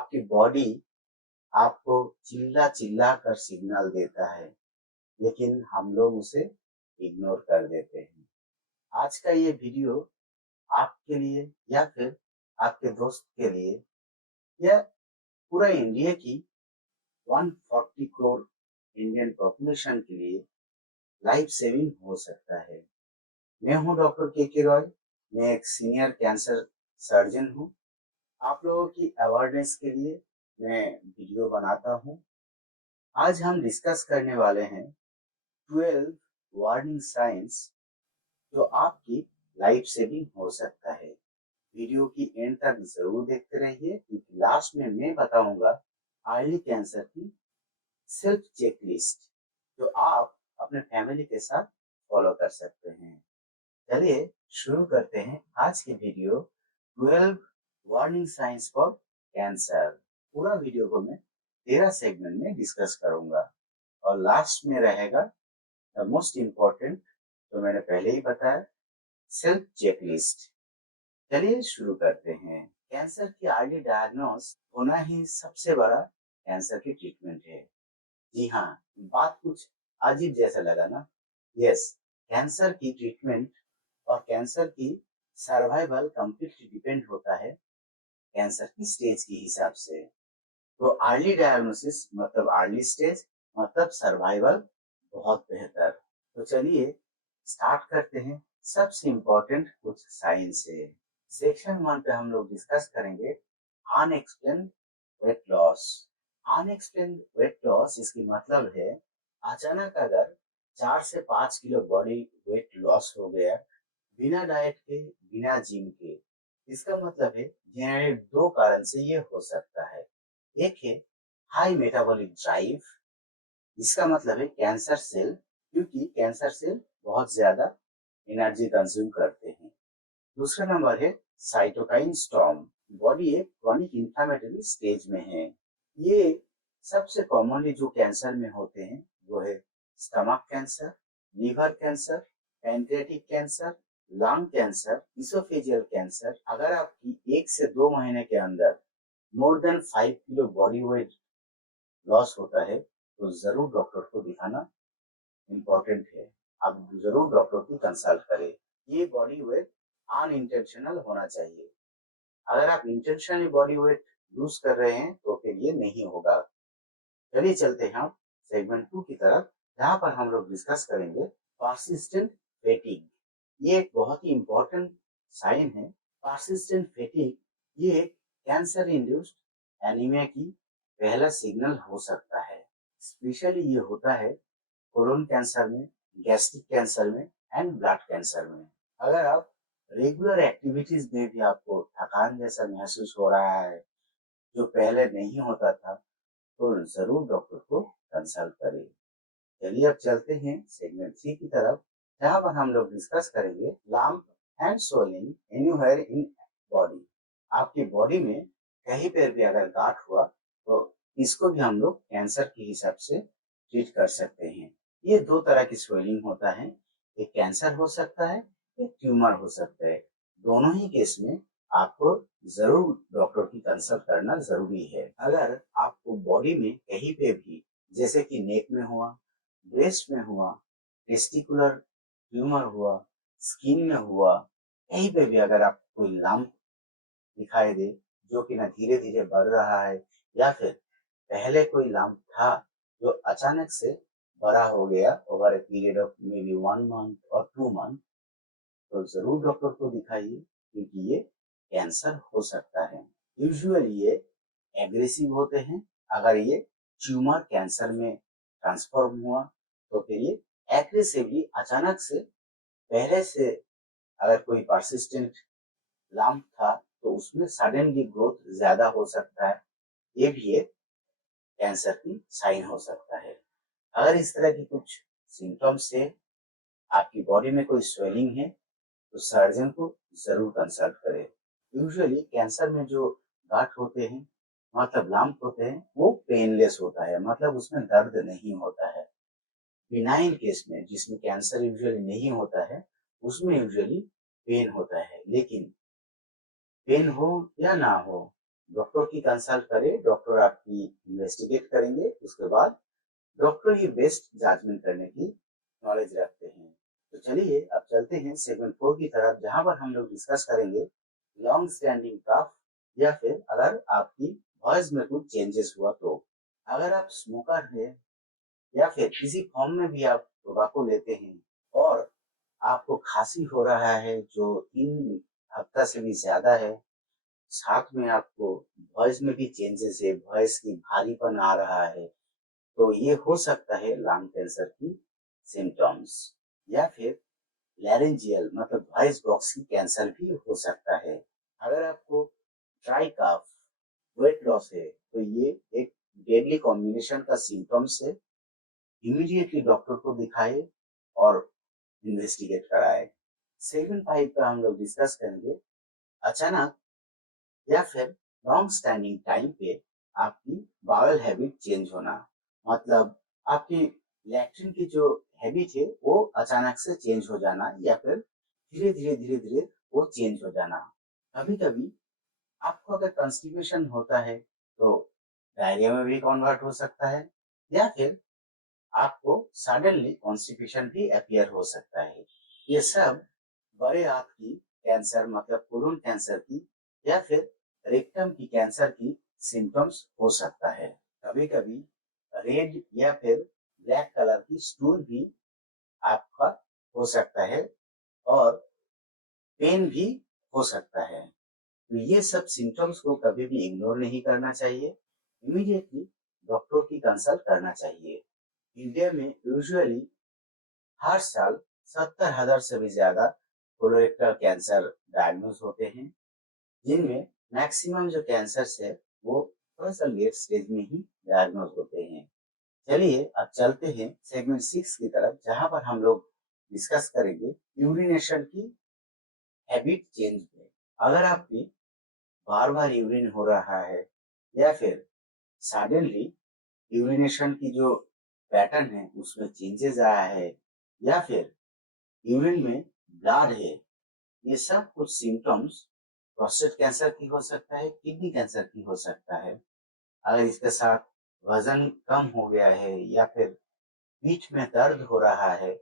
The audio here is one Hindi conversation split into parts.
आपकी बॉडी आपको चिल्ला चिल्ला कर सिग्नल देता है, लेकिन हम लोग उसे इग्नोर कर देते हैं। आज का ये वीडियो आपके लिए या फिर आपके दोस्त के लिए या पूरा इंडिया की 140 करोड़ इंडियन पॉपुलेशन के लिए लाइफ सेविंग हो सकता है। मैं हूं डॉक्टर के रॉय। मैं एक सीनियर कैंसर सर्जन हूं। आप लोगों की अवेयरनेस के लिए मैं वीडियो बनाता हूं। आज हम डिस्कस करने वाले हैं 12 वार्निंग साइंस जो आपकी लाइफ सेविंग हो सकता है। वीडियो की एंड तक जरूर देखते रहिए, क्योंकि लास्ट में मैं बताऊंगा अर्ली कैंसर की सेल्फ चेकलिस्ट जो आप अपने फैमिली के साथ फॉलो कर सकते हैं। चलिए शुरू करते हैं आज की video 12 warning science for cancer. पूरा वीडियो को मैं 13 सेगमेंट में डिस्कस करूंगा और लास्ट में रहेगा द मोस्ट इम्पोर्टेंट जो मैंने पहले ही बताया, सेल्फ चेकलिस्ट। चलिए शुरू करते हैं। कैंसर की अर्ली डायग्नोस होना ही सबसे बड़ा कैंसर की ट्रीटमेंट है। जी हाँ, बात कुछ अजीब जैसा लगा ना? यस, कैंसर की ट्रीटमेंट और कैंसर की सर्वाइवल कंप्लीटली डिपेंड होता है कैंसर की स्टेज के हिसाब से। तो अर्ली डायग्नोसिस मतलब अर्ली स्टेज मतलब सर्वाइवल बहुत बेहतर। तो चलिए स्टार्ट करते हैं। सबसे इम्पोर्टेंट कुछ साइंस है। सेक्शन 1 पे हम लोग डिस्कस करेंगे unexplained weight loss. Unexplained weight loss इसकी मतलब है अचानक अगर 4 से 5 किलो बॉडी वेट लॉस हो गया बिना डाइट के, बिना जिम के। इसका मतलब है जनरली दो कारण से ये हो सकता है। एक है हाई मेटाबॉलिक ड्राइव, इसका मतलब है कैंसर सेल, क्योंकि कैंसर सेल बहुत ज्यादा एनर्जी कंज्यूम करते हैं। दूसरा नंबर है साइटोकाइन स्टॉर्म। बॉडी एक क्रॉनिक इन्फ्लेमेटरी स्टेज में है। ये सबसे कॉमनली जो कैंसर में होते हैं वो है stomach cancer, liver cancer, pancreatic cancer, lung cancer, oesophageal cancer. अगर आपकी 1 से 2 महीने के अंदर more than 5 kilo body weight loss होता है तो जरूर डॉक्टर को दिखाना इम्पोर्टेंट है। आप जरूर डॉक्टर की कंसल्ट करें। ये बॉडी वेट अनइंटेंशनल होना चाहिए। अगर आप इंटेंशनली बॉडी वेट लूज कर रहे हैं तो फिर ये नहीं होगा। चलिए चलते हैं हम सेगमेंट 2 की तरफ, जहां पर हम लोग डिस्कस करेंगे पर्सिस्टेंट फैटिग। ये एक बहुत ही इंपॉर्टेंट साइन है। पर्सिस्टेंट फैटिग ये कैंसर इंड्यूस्ड एनीमिया की पहला सिग्नल हो सकता है। स्पेशली ये होता है कोलोन कैंसर में, गैस्ट्रिक कैंसर में एंड ब्लड कैंसर में। अगर आप रेगुलर एक्टिविटीज में भी आपको थकान जैसा महसूस हो रहा है जो पहले नहीं होता था, तो जरूर डॉक्टर को कंसल्ट करें। चलिए अब चलते हैं सेगमेंट 3 की तरफ, जहां पर हम लोग डिस्कस करेंगे lump and swelling anywhere in body. आपकी बॉडी में कहीं पर भी अगर गांठ हुआ तो इसको भी हम लोग कैंसर के हिसाब से ट्रीट कर सकते हैं। ये दो तरह की स्वेलिंग होता है, एक कैंसर हो सकता है, एक ट्यूमर हो सकता है। दोनों ही केस में आपको जरूर डॉक्टर की कंसल्ट करना जरूरी है। अगर आपको बॉडी में कहीं पे भी, जैसे कि नेक में हुआ, ब्रेस्ट में हुआ, टेस्टिकुलर ट्यूमर हुआ, स्किन में हुआ, कहीं पे भी अगर आपको कोई लम्प दिखाई दे जो कि ना धीरे धीरे बढ़ रहा है या फिर पहले कोई लम्प था जो अचानक से बड़ा हो गया over a period of may be 1 month और 2 मंथ, तो जरूर डॉक्टर को दिखाइए, क्योंकि ये कैंसर हो सकता है। यूजुअली ये एग्रेसिव होते हैं। अगर ये ट्यूमर कैंसर में ट्रांसफॉर्म हुआ तो फिर ये एग्रेसिवली अचानक से, पहले से अगर कोई परसिस्टेंट लम्प था तो उसमें सडनली ग्रोथ ज्यादा हो सकता है। ये भी एक कैंसर की साइन हो सकता है। अगर इस तरह की कुछ सिम्टम्स है, आपकी बॉडी में कोई स्वेलिंग है, तो सर्जन को जरूर कंसल्ट करें। यूजुअली कैंसर में जो गांठ होते हैं मतलब लम्प होते हैं वो पेनलेस होता है, मतलब उसमें दर्द नहीं होता है। बिनाइन केस में जिसमें कैंसर यूजुअली नहीं होता है उसमें यूजुअली पेन होता है। लेकिन पेन हो या ना हो, डॉक्टर की कंसल्ट करें, डॉक्टर आपकी इन्वेस्टिगेट करेंगे, उसके बाद डॉक्टर ही बेस्ट जाजमेंट करने की नॉलेज रखते हैं। तो चलिए अब चलते हैं सेगमेंट 4 की तरफ, जहां पर हम लोग डिस्कस करेंगे लॉन्ग स्टैंडिंग कफ या फिर अगर आपकी वॉइस में कुछ चेंजेस हुआ तो। अगर आप स्मोकर है या फिर किसी फॉर्म में भी आप टोबैको लेते हैं और आपको खांसी हो रहा है जो 3 हफ्ता से भी ज्यादा है, साथ में आपको वॉइस में भी चेंजेस है, वॉइस की भारीपन आ रहा है, तो ये हो सकता है लंग कैंसर की सिम्टम्स। या फिर लैरेंजियल मतलब वॉइस बॉक्स की कैंसर भी हो सकता है। अगर आपको ड्राई कफ, वेट लॉस है, तो ये एक डेडली कॉम्बिनेशन का सिम्टम्स है। इमीडिएटली डॉक्टर को दिखाए और इन्वेस्टिगेट कराए। सेकंड टाइप का हम लोग डिस्कस करेंगे अचानक या फिर लॉन्ग स्टैंडिंग टाइम पे आपकी बाउल हैबिट चेंज होना, मतलब आपकी लैट्रिन की जो हैबिट है वो अचानक से चेंज हो जाना या फिर धीरे धीरे वो चेंज हो जाना। कभी कभी आपको अगर कॉन्स्टिपेशन होता है तो डायरिया में भी कन्वर्ट हो सकता है, या फिर आपको सडनली कॉन्स्टिपेशन भी अपीयर हो सकता है। ये सब बड़े आंत की कैंसर मतलब कोलन कैंसर की या फिर रेक्टम की कैंसर की सिम्टम्स हो सकता है। कभी कभी रेड या फिर ब्लैक कलर की स्टूल भी आपका हो सकता है और पेन भी हो सकता है। तो ये सब सिम्टम्स को कभी भी इग्नोर नहीं करना चाहिए, इमीडिएटली डॉक्टर की कंसल्ट करना चाहिए। इंडिया में यूजुअली हर साल 70,000 से भी ज्यादा कोलोरेक्टल कैंसर डायग्नोज होते हैं, जिनमें मैक्सिमम जो कैंसर्स है वो थोड़ा सा लेट स्टेज में ही डायग्नोज होते हैं। चलिए अब चलते हैं सेगमेंट 6 की तरफ, जहां पर हम लोग डिस्कस करेंगे यूरिनेशन की हैबिट चेंज में। अगर आपकी बार बार यूरिन हो रहा है या फिर सडनली यूरिनेशन की जो पैटर्न है उसमें चेंजेस आया है, या फिर यूरिन में ब्लड है, ये सब कुछ सिम्टम्स प्रोस्टेट कैंसर की हो सकता है, किडनी कैंसर की हो सकता है। अगर इसके साथ वजन कम हो गया है या फिर पीठ में दर्द हो रहा है,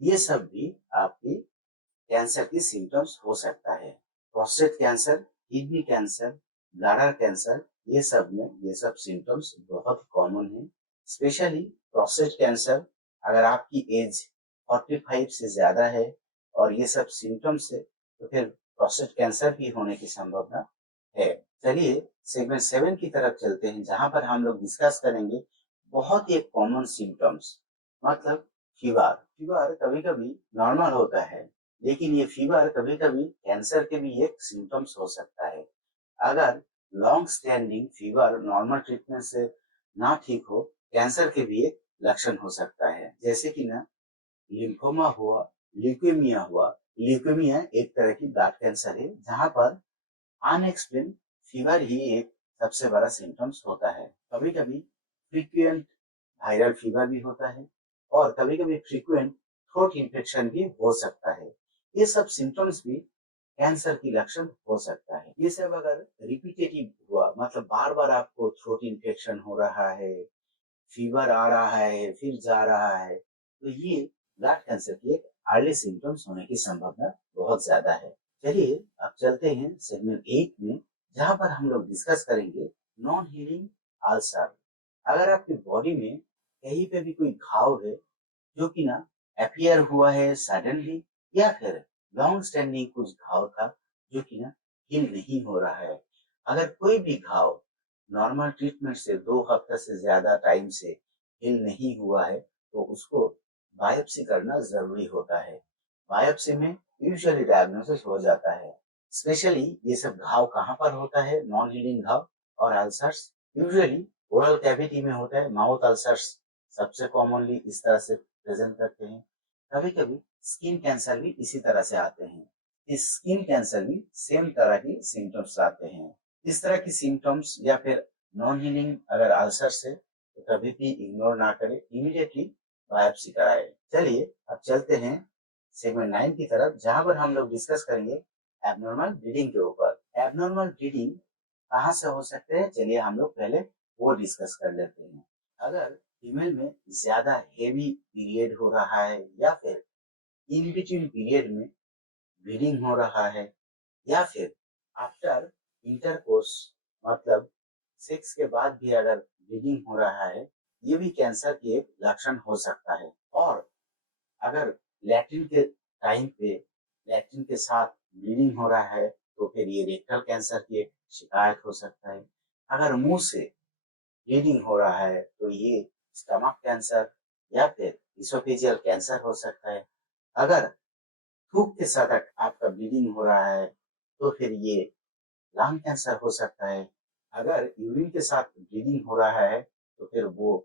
ये सब भी आपकी कैंसर की सिम्टम्स हो सकता है। Prostate cancer, kidney cancer, bladder cancer, ये सब में ये सब सिम्टम्स बहुत कॉमन है। स्पेशली प्रोस्टेट कैंसर, अगर आपकी एज 45 से ज्यादा है और ये सब सिम्टम्स है तो फिर प्रोस्टेट कैंसर भी होने की संभावना है। चलिए सेगमेंट 7 की तरफ चलते हैं, जहां पर हम लोग डिस्कस करेंगे बहुत ही एक कॉमन सिम्टम्स, मतलब फीवर। फीवर कभी कभी नॉर्मल होता है, लेकिन ये फीवर कभी कभी कैंसर के भी एक सिम्टम्स हो सकता है। अगर long standing fever normal treatment से ना ठीक हो, कैंसर के भी एक लक्षण हो सकता है, जैसे कि ना लिम्फोमा हुआ, ल्यूकेमिया हुआ। ल्यूकेमिया एक तरह की ब्लड कैंसर है जहां पर अनएक्सप्लेन फीवर ही एक सबसे बड़ा सिम्टम्स होता है। कभी कभी फ्रीक्वेंट वायरल फीवर भी होता है और कभी कभी फ्रीक्वेंट थ्रोट इन्फेक्शन भी हो सकता है। ये सब सिम्टम्स भी कैंसर की लक्षण हो सकता है। ये सब अगर रिपीटेटिव हुआ, मतलब बार बार आपको थ्रोट इन्फेक्शन हो रहा है, फीवर आ रहा है फिर जा रहा है, तो ये ब्लड कैंसर की एक अर्ली सिम्टम्स होने की संभावना बहुत ज्यादा है। चलिए अब चलते हैं सेगमेंट 8 में, जहां पर हम लोग डिस्कस करेंगे नॉन हीलिंग अल्सर। अगर आपकी बॉडी में कहीं पे भी कोई घाव है जो कि ना अपीयर हुआ है सडनली, या फिर लॉन्ग स्टैंडिंग कुछ घाव था जो कि ना हील नहीं हो रहा है। अगर कोई भी घाव नॉर्मल ट्रीटमेंट से 2 हफ्ते से ज्यादा टाइम से हील नहीं हुआ है तो उसको बायोप्सी करना जरूरी होता है। बायोप्सी में यूजुअली डायग्नोसिस हो जाता है। स्पेशली ये सब घाव कहाँ पर होता है, नॉन हीलिंग घाव और अल्सर्स यूजुअली ओरल कैविटी में होता है। माउथ अल्सर्स सबसे कॉमनली इस तरह से प्रेजेंट करते हैं। कभी कभी स्किन कैंसर भी इसी तरह से आते हैं। इस स्किन कैंसर भी सेम तरह की सिम्टम्स आते हैं। इस तरह की सिम्टम्स या फिर नॉन हीलिंग अगर अल्सर से, तो कभी भी इग्नोर ना करें, इमीडिएटली बायोप्सी कराए। चलिए अब चलते हैं सेगमेंट 9 की तरफ, जहां पर हम लोग डिस्कस करेंगे एबनॉर्मल ब्लीडिंग के ऊपर। एबनॉर्मल ब्लीडिंग कहाँ से हो सकते हैं, चलिए हम लोग पहले वो डिस्कस कर लेते हैं। अगर फीमेल में ज्यादा हेवी पीरियड हो रहा है या फिर इन बिटवीन पीरियड में ब्लीडिंग हो रहा है या फिर आफ्टर इंटरकोर्स मतलब सेक्स के बाद भी अगर ब्लीडिंग हो रहा है, ये भी कैंसर की एक लक्षण हो सकता है। और अगर लैट्रिन के टाइम पे लैट्रिन के साथ ब्लीडिंग हो रहा है तो फिर ये रेक्टल कैंसर की एक शिकायत हो सकता है। अगर मुंह से ब्लीडिंग हो रहा है तो ये स्टमक कैंसर या फिर इसोफेजियल कैंसर हो सकता है। अगर थूक के साथ आपका ब्लीडिंग हो रहा है तो फिर ये लंग कैंसर हो सकता है। अगर यूरिन के साथ ब्लीडिंग हो रहा है तो फिर वो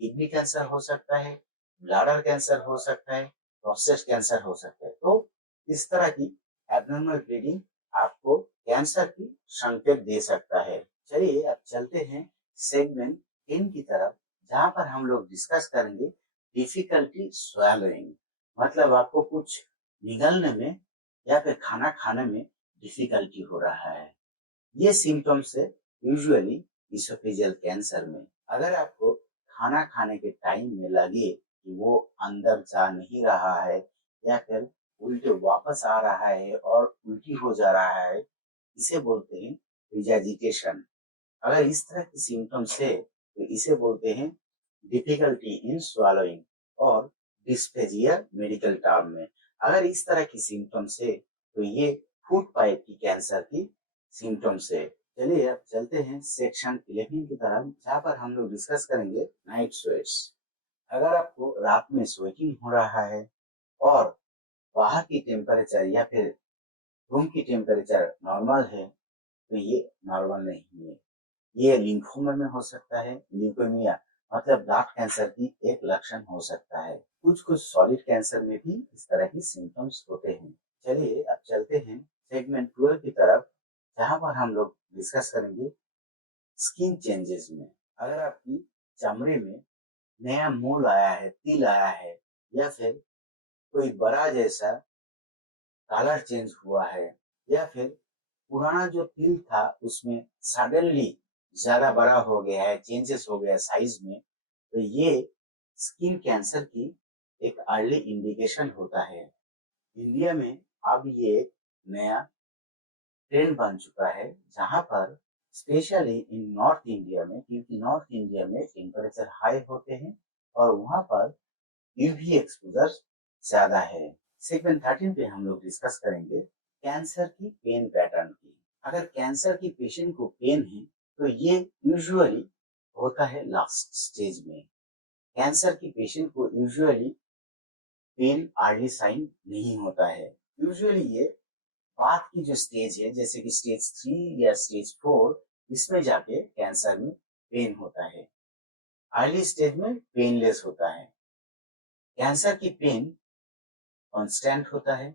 किडनी कैंसर हो सकता है, ब्लैडर कैंसर हो सकता है, प्रोस्टेट कैंसर हो सकता है। तो इस तरह की एब्नॉर्मल ब्लीडिंग आपको कैंसर की संकेत दे सकता है। चलिए अब चलते हैं सेगमेंट 10 की तरफ, जहां पर हम लोग डिस्कस करेंगे डिफिकल्टी स्वैलोइंग, मतलब आपको कुछ निगलने में या फिर खाना खाने में डिफिकल्टी हो रहा है। ये सिम्टम्स है यूजुअली इसोफेजियल कैंसर में। अगर आपको खाना खाने के टाइम में लगे कि वो अंदर जा नहीं रहा है या फिर उल्टे वापस आ रहा है और उल्टी हो जा रहा है, इसे बोलते हैं रिजाजिटेशन। अगर इस तरह की सिम्टम्स है तो इसे बोलते हैं डिफिकल्टी इन स्वालोइंग और डिस्फेजिया मेडिकल टर्म में। अगर इस तरह की सिम्टम्स है तो ये फूड पाइप की कैंसर की सिम्टम्स है। चलिए अब चलते हैं सेक्शन 11 की तरफ, जहाँ पर हम लोग डिस्कस करेंगे नाइट स्वेट्स। अगर आपको रात में स्वेटिंग हो रहा है और बाहर की टेम्परेचर या फिर रूम की टेम्परेचर नॉर्मल है तो ये नॉर्मल नहीं है। ये लिम्फोमा में हो सकता है, ल्यूकेमिया मतलब ब्लड कैंसर की एक लक्षण हो सकता है। कुछ कुछ सॉलिड कैंसर में भी इस तरह की सिम्टम्स होते हैं। चलिए अब चलते हैं सेगमेंट 12 की तरफ, जहां पर हम लोग डिस्कस करेंगे स्किन चेंजेस में। अगर आपकी चमड़े में नया मोल आया है, तिल आया है या फिर कोई बड़ा जैसा कलर चेंज हुआ है या फिर पुराना जो तिल था उसमें सडनली ज्यादा बड़ा हो गया है, चेंजेस हो गया साइज में, तो ये स्किन कैंसर की एक अर्ली इंडिकेशन होता है। इंडिया में अब ये एक नया ट्रेंड बन चुका है, जहां पर स्पेशली इन नॉर्थ इंडिया में, क्योंकि नॉर्थ इंडिया में टेम्परेचर हाई होते हैं और वहां पर यूवी एक्सपोजर ज्यादा है। सेगमेंट 13 पे हम लोग डिस्कस करेंगे कैंसर की पेन पैटर्न की। अगर कैंसर की पेशेंट को पेन है तो ये यूजुअली होता है लास्ट स्टेज में। कैंसर की पेशेंट को यूजुअली पेन अर्ली साइन नहीं होता है। यूजुअली ये बाद की जो स्टेज है, जैसे कि स्टेज 3 या स्टेज 4, इसमें जाके कैंसर में पेन होता है। अर्ली स्टेज में पेनलेस होता है। कैंसर की पेन कांस्टेंट होता है,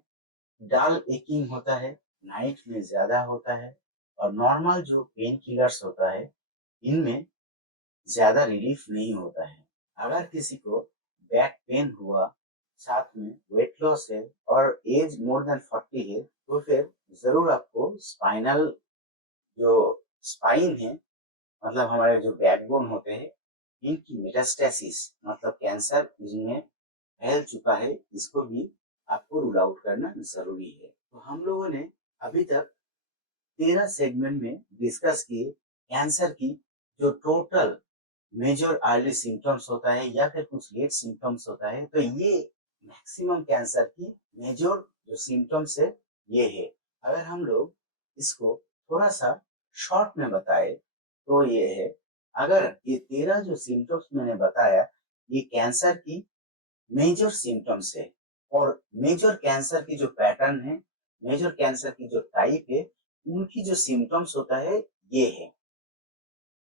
डल एकिंग होता है, नाइट में ज्यादा होता है और नॉर्मल जो पेन किलर्स होता है इनमें ज्यादा रिलीफ नहीं होता है। अगर किसी को बैक पेन हुआ, साथ में वेट लॉस है और एज मोर देन 40 है तो फिर जरूर आपको स्पाइनल जो स्पाइन है, मतलब हमारे जो बैकबोन होते हैं, इनकी मेटास्टेसिस मतलब कैंसर इसमें फैल चुका है, इसको भी आपको रूल आउट करना जरूरी है। तो हम लोगों ने अभी तक 13 सेगमेंट में डिस्कस किए कैंसर की जो टोटल मेजर अर्ली सिम्टम्स होता है या फिर कुछ लेट सिम्टम्स होता है, तो ये मैक्सिमम कैंसर की मेजर जो सिम्टम्स है ये है। अगर हम लोग इसको थोड़ा सा शॉर्ट में बताए तो ये है, अगर ये 13 जो सिम्टम्स मैंने बताया ये कैंसर की मेजर सिम्टम्स है और मेजर कैंसर की जो पैटर्न है, मेजर कैंसर की जो टाइप है, उनकी जो सिम्टम्स होता है ये है।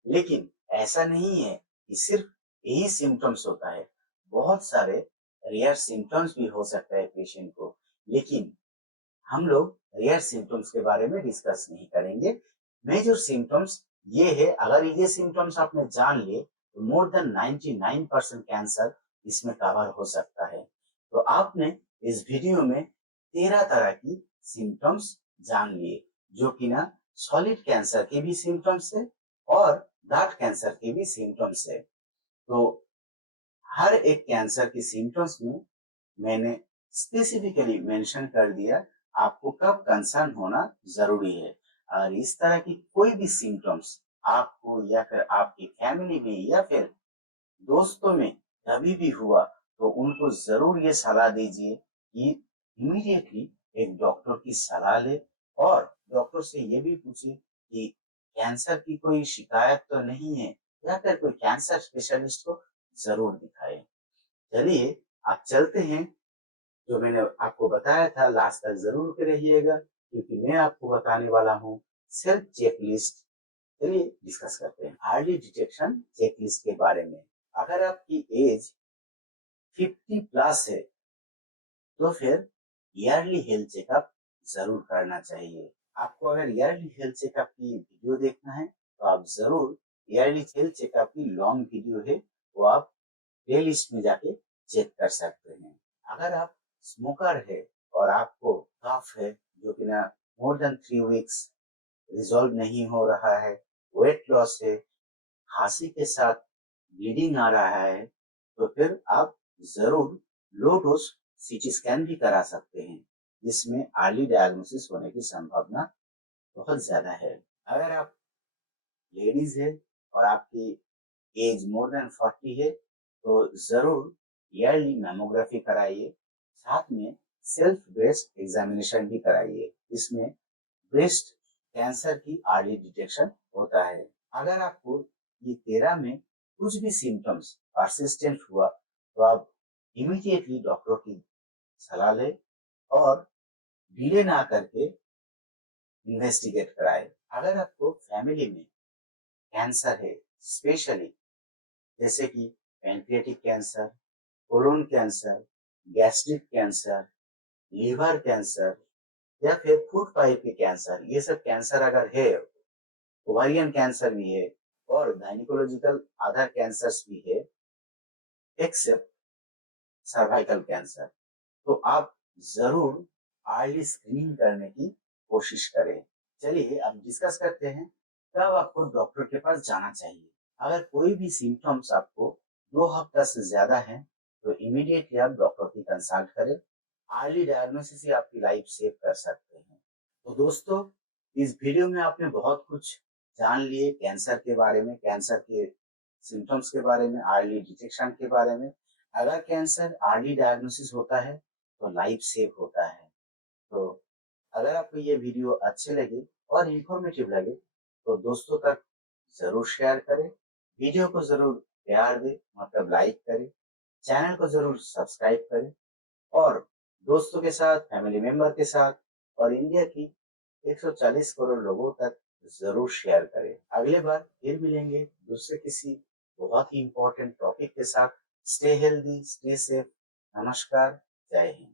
लेकिन ऐसा नहीं है कि सिर्फ यही सिम्टम्स होता है, बहुत सारे रेयर सिम्टम्स भी हो सकता है पेशेंट को, लेकिन हम लोग रेयर सिम्टम्स के बारे में डिस्कस नहीं करेंगे। मेजर सिम्टम्स ये है, अगर ये सिम्टम्स आपने जान लिए तो मोर देन 99% कैंसर इसमें कवर हो सकता है। तो आपने इस वीडियो में 13 तरह की सिम्टम्स जान लिए, जो कि ना सॉलिड कैंसर के भी सिम्टम्स है और डार्क कैंसर के भी सिम्टम्स है। तो हर एक कैंसर के सिम्टम्स में मैंने स्पेसिफिकली मेंशन कर दिया आपको कब कंसर्न होना जरूरी है। और इस तरह की कोई भी सिम्टम्स आपको या फिर आपकी फैमिली में या फिर दोस्तों में कभी भी हुआ तो उनको जरूर ये सलाह दीजिए कि इमीडिएटली एक डॉक्टर की सलाह ले और डॉक्टर से ये भी पूछिए कि कैंसर की कोई शिकायत तो नहीं है या फिर कोई कैंसर स्पेशलिस्ट को जरूर दिखाए। चलिए आप चलते हैं, जो मैंने आपको बताया था लास्ट तक जरूर के रहिएगा क्योंकि मैं आपको बताने वाला हूँ सेल्फ चेकलिस्ट। चलिए डिस्कस करते हैं अर्ली डिटेक्शन चेकलिस्ट के बारे में। अगर आपकी एज 50 प्लस है तो फिर ईयरली हेल्थ चेकअप जरूर करना चाहिए। आपको अगर ईयरली हेल्थ चेकअप की वीडियो देखना है तो आप जरूर ईयरली हेल्थ चेकअप की लॉन्ग वीडियो है वो आप प्ले लिस्ट में जाके चेक कर सकते हैं। अगर आप स्मोकर है और आपको कफ है जो कि ना मोर देन 3 वीक्स रिजॉल्व नहीं हो रहा है, वेट लॉस है, खांसी के साथ ब्लीडिंग आ रहा है, तो फिर आप जरूर लो डोज सीटी स्कैन भी करा सकते हैं जिसमें अर्ली डायग्नोसिस होने की संभावना बहुत ज्यादा है। अगर आप लेडीज है और आपकी एज मोर देन 40 है तो जरूर ईयरली मैमोग्राफी कराइए, साथ में सेल्फ ब्रेस्ट एग्जामिनेशन भी कराइए। इसमें ब्रेस्ट कैंसर की अर्ली डिटेक्शन होता है। अगर आपको ये 13 में कुछ भी सिम्टम्स परसिस्टेंट हुआ तो आप इमीडिएटली डॉक्टर की सलाह लें और डिले ना करके इन्वेस्टिगेट कराए। अगर आपको फैमिली में कैंसर है स्पेशली जैसे कि pancreatic cancer, colon cancer, gastric cancer, liver cancer या फिर फूड पाइप के कैंसर, ये सब कैंसर अगर है, ओवारियन कैंसर भी है और गायनिकोलॉजिकल अदर कैंसर्स भी है एक्सेप्ट सर्वाइकल कैंसर, तो आप जरूर अर्ली स्क्रीनिंग करने की कोशिश करें। चलिए अब डिस्कस करते हैं कब आपको डॉक्टर के पास जाना चाहिए। अगर कोई भी सिम्टम्स आपको 2 हफ्ता से ज्यादा है तो इमीडिएटली आप डॉक्टर की कंसल्ट करें। अर्ली डायग्नोसिस ही आपकी लाइफ सेव कर सकते हैं। तो दोस्तों इस वीडियो में आपने बहुत कुछ जान लिए कैंसर के बारे में, कैंसर के सिम्टम्स के बारे में, अर्ली डिटेक्शन के बारे में। अगर कैंसर अर्ली डायग्नोसिस होता है तो लाइफ सेव होता है। तो अगर आपको ये वीडियो अच्छे लगे और इंफॉर्मेटिव लगे तो दोस्तों तक जरूर शेयर करें, वीडियो को जरूर प्यार दें मतलब लाइक करें, चैनल को जरूर सब्सक्राइब करें और दोस्तों के साथ, फैमिली मेंबर के साथ और इंडिया की 140 करोड़ लोगों तक जरूर शेयर करें। अगले बार फिर मिलेंगे दूसरे किसी बहुत ही इंपॉर्टेंट टॉपिक के साथ। Stay healthy, stay safe. नमस्कार, जय हिंद।